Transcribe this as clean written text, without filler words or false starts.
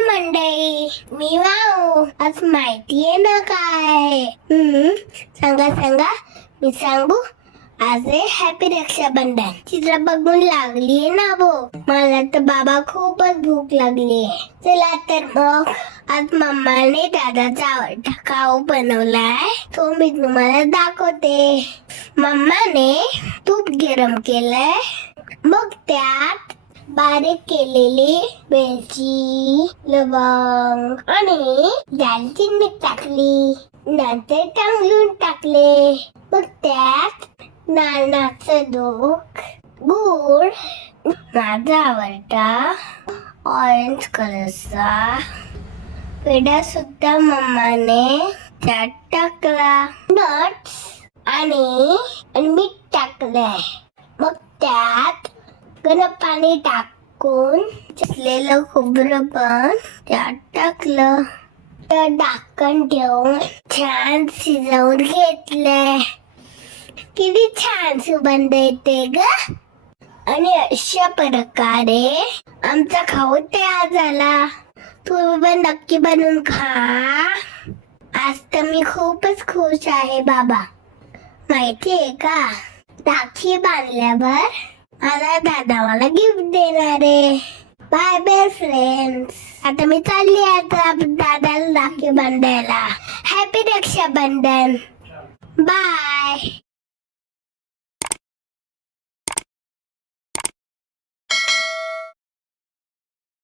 मंडळी, मी वाऊ. आज माहितीये ना काय? सांगा. मी सांगू. आज आहे हॅपी रक्षाबंधन. चित्र बघून लागलीये ना भो. मला तर बाबा खूपच भूक लागलीये. चला तर मग आज मम्माने दादाचा आवडता खाऊ बनवलाय, तो मी तुम्हाला दाखवते. मम्माने तूप गरम केलंय, मग त्यात बारीक केलेली वेलची, लवंग आणि दालचिनी टाकली. नंतर तांदूळ टाकले. मग त्यात नारळाचं दूध, गूळ, माझा आवडता ऑरेंज कलरचा पेढा सुद्धा मम्माने त्यात टाकला. नट्स आणि मीठ टाकलंय. मग त्यात गरम पाणी टाकून चिरलेलं खोबरं पण त्यात टाकलं. तर ढाकण ठेवून छान शिजवून घेतलंय. किती छान सुगंध येते ग. आणि अशा प्रकारे आमचा खाऊ तयार झाला. तुम्ही पण नक्की बनवून खा. आज तर मी खूपच खुश आहे बाबा. माहितीये का, राखी बांधल्यावर माझा दादा मला गिफ्ट देणार आहे. Bye bye friends. आता मी चालली आता दादाला राखी बांधायला. हॅपी रक्षाबंधन. बाय.